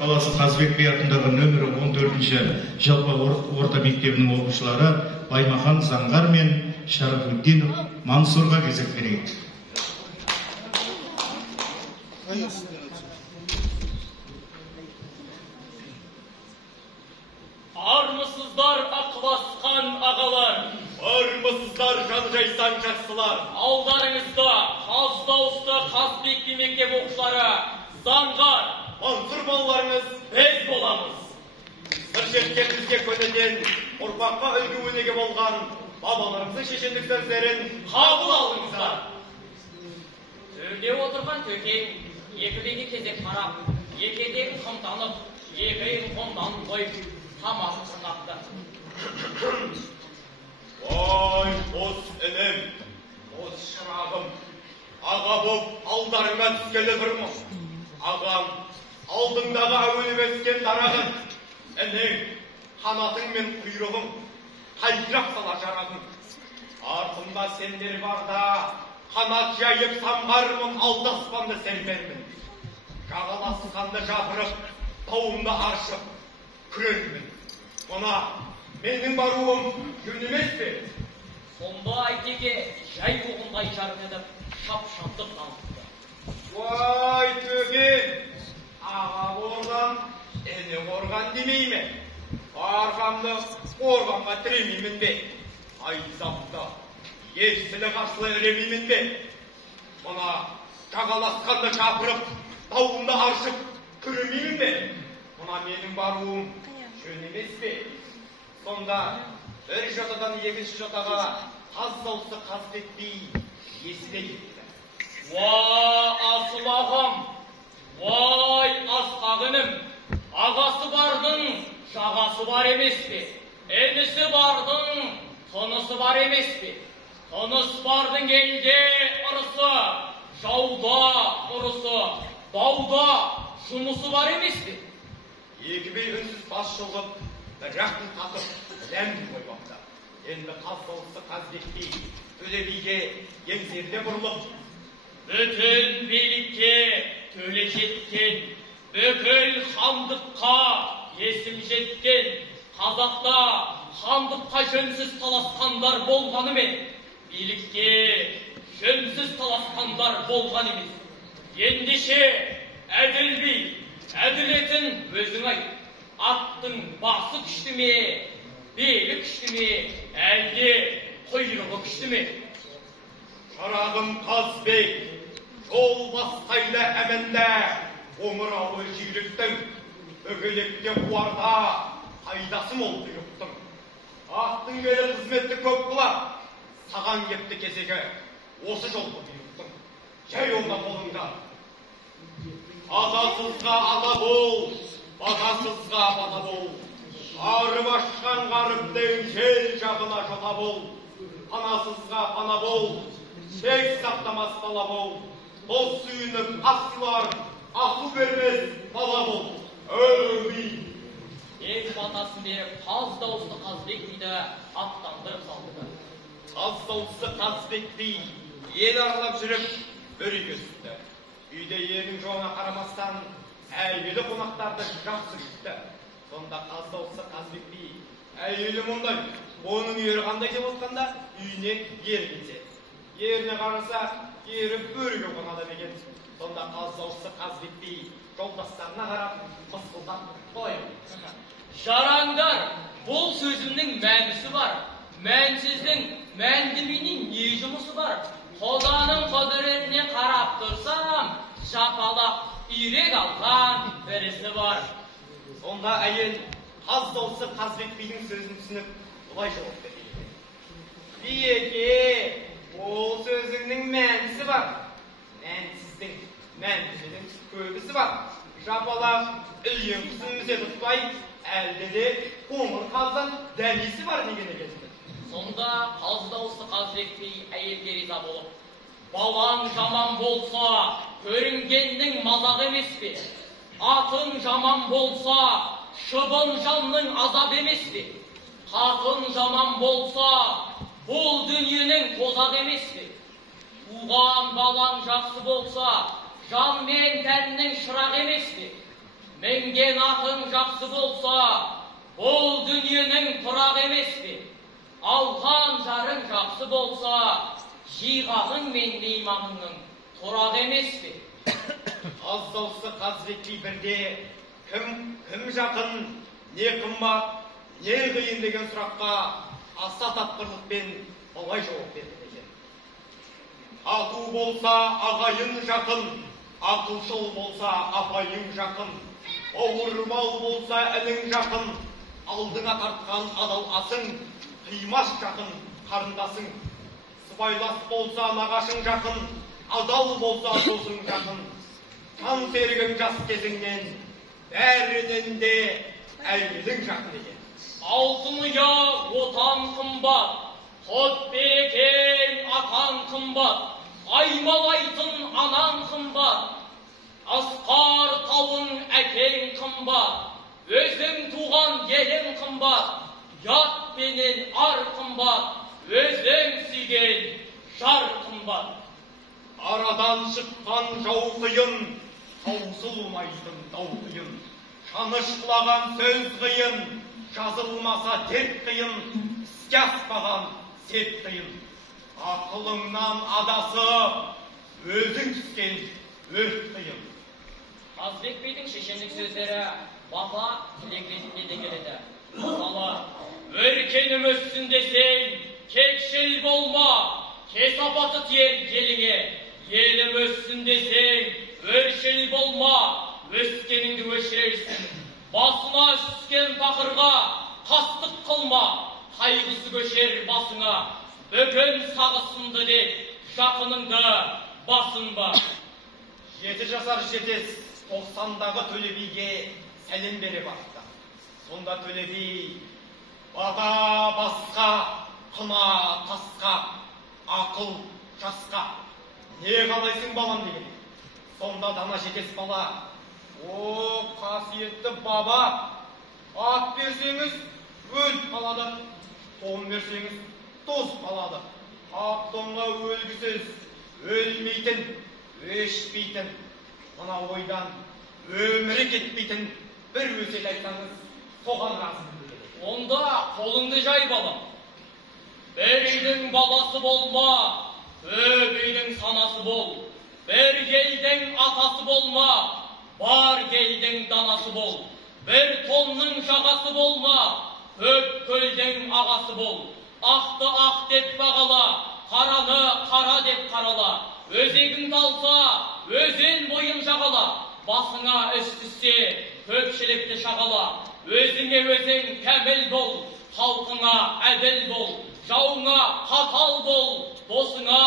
қаласы Қазыбек би атындағы нөмірі 14-ші жалпы орта мектебінің оқушылары Баймахан Заңғар мен Шарафуддинов Мансурға кезек берейік. Армысыздар ақыласқан ағалар, армысыздар жан-жайсан жақсылар. Алдарыңызда қаз дауысты Қазыбек би мектеп оқушылары Заңғар, Мансур балаларыңыз біз боламыз. Сыр шерткенімізге көнеден ұрпаққа үлгі өнеге болған бабаларымыздың шешендік сөздерін қабыл алыңыздар. Төрде отырған төкен, екі беге кезек қарап, екі етегін қымтанып, екі иығын қомданып қойып, тамағын сынапты. Ой, қос інім, қос шырағым, аға боп алдарыңа түскелі тұрмын. Ағам, алдыңдағы әуелі өскен дарағын, інің, қанатың мен құйрығың, қайдырақ сала жарағың. Артымда сендер барда, қанат жайып самғармын, алды аспанды серпермін. Жағаласқанды жапырып, тауымды аршып, күрермін. Мұна, менің баруым жөн емес пе? Сонда айтеке жай оғындай жарым едіп, шап-шаптық танытты. Вай, төген, аға қорған, әне қорған демейме. Арқамды қорғанға тіремеймін бе? Айзапты, ерсілі қарсылы үремеймін бе? Мұна, жағаласқанды жапырып, тауымды аршып, күремеймін бе? Мұна менің баруым жөн емес пе? Сонда бір жотадан екінші жотаға қаз дауысты Қазыбек би есіне кетті. Ва, асыл ағам, вай, асқақ інім, ағасы бардың, жағасы бар емес пе? Енісі бардың, тынысы бар емес пе? Тыныс бардың елде ұрысы, жауда ұрысы, дауда жұмысы бар емес пе? Екі бей үнсіз бас шұлғып, бір-ақ татып, ләмді қойбапты. Енді қаз дауысты Қазыбек би Төле биге еңсерде бұрылып, бүтін билікке төле жеткен, бүкіл хандыққа есім жеткен, қазақта хандыққа жөнсіз таласқандар болғанымен, билікке жөнсіз таласқандар болған емес. Ендеше әділ би, әділетін өзің айт. Аттың басы күшті ме, белі күшті ме, әлде құйрығы күшті ме? Шырағым Қазыбек, жол бастайды әмінді, омырауы жүйріктің, үгілекте қуарда, қайдасы мол бұйрықтың. Аттың белі қызметті көп қылар, саған кепті кезегі, осы жолды бұйрықтың. Жай онда қолыңда. Атасызға ата бол, батасызға бата бол. Арып ашқан ғарыптың жел жағына жота бол. Панасызға пана бол, шек сақтамас бала бол. Дос сүйініп асылар, ақыл бермес бала бол. Өлі. Ек батасын беріп, қаз дауысты Қазыбек биді аттандырып салды. Қаз дауысты Қазыбек би ел аралап жүріп, бір үйге түсті. Үйде елдің жоғына қарамастан, әйелі қонақтарды жақсы күтті. Сонда қаз дауысты Қазыбек би, әйелі мұндай, оның ері қандай деп отқанда, үйіне ер келсе. Еріне қараса, ері бөріге қонады деген. Сонда қаз дауысты Қазыбек би жолдастарына қарап, мысқылдап қойып. Жараңдар, бұл сөзімнің мәнісі бар. Мәнсіздің мәндімінің не жұмысы бар? Құданың құдіретіне қарап тұрсам, жапалақ үйрек алған бірісі бар. Сонда әйел қаз дауысты Қазыбек бидің сөзін түсініп, бұлай жауап берді. Биеке, ол сөзіңнің мәнісі бар. Мәнсіздің мәнсіздің көбісі бар. Жапалақ үйен құсын өзе тұтпай, әлде де қоңыр қаздан дәмесі бар деген екен. Сонда қаз дауысты Қазыбек би әйелге риза болып, балаң жаман болса, көрінгеннің мазақ емес пе? Атың жаман болса, шыбын жанның азап емес пе? Қатын жаман болса, бұл дүниенің тозақ емес пе? Туған балаң жақсы болса, жан мен тәннің шырақ емес пе? Менген атың жақсы болса, бұл дүниенің тұрақ емеспе. Алған жарың жақсы болса, жиғаның мен мейманыңның тұрақ емеспе. Az дауысты Қазыбек би бірде кім жақын, не қымбат, не қиын деген сұраққа аса тапқырлықпен былай жауап берді екен. Ату болса ағайын жақын, ақылшыл болса апайың жақын, бауырмал болса інің жақын, алдыңа тартқан адал асың, қимас жақын қарындасың. Сыбайлас болса нағашың жақын, адал болса досың жақын. Жан серігің жас кезіңнен, бәрінен де әйелің жақын екен. Алтын ұя отан қымбат, құт берекең атан қымбат, аймалайтын анаң қымбат, асқар тауың әкең қымбат, өзің туған елің қымбат, ят менен ар қымбат, өзің сүйген жар қымбат. Арадан шыққан жау қиын, таусылмайтын дау қиын, шанышқылаған сөз қиын, жазылмаса дерт қиын, іске аспаған сет қиын. Ақылыңнан адасып, өзің түскен өрт қиын. Қазыбек бидің шешендік сөздері бата тілек ретінде де келеді. Мысалы, өркенім өссін десең, кекшіл болма, кесапаты тиер еліңе. Елім өссін десең, өршіл болма, өскеніңді өшірерсің. Басына түскен пақырға қастық қылма, қайғысы көшер басыңа. Бөкен сағысынды деп, жақыныңды басынба. 7 жасар жетес 90-дағы Төле биге сәлем бере бақты. Сонда Төле би бата басқа, қына тасқа, ақыл жасқа. Не қалайсың балам деген. Сонда дана жетес бала, о қасиетті баба, ат берсеңіз өл қалады, тон берсеңіз тоз қалады. Ақ тонға өлгісіз, өлмейтін, өшпейтін, мына ойдан өмірі кетпейтін бір өсел айтсаңыз, соған разымын дейді. Онда қолыңды жай балам. Бір үйдің баласы болма, көп үйдің санасы бол. Бір елдің атасы болма, бар елдің данасы бол. Бір тонның жағасы болма, көп көлдің ағасы бол. Ақты ақ деп бағала, қараны қара деп қарала. Өзегің талса, өзен бойын жағала. Басыңа іс түссе, көпшілікті шағала. Өзіңе өзің кәміл бол, халқыңа әділ бол. Жауыңа қатал бол, досыңа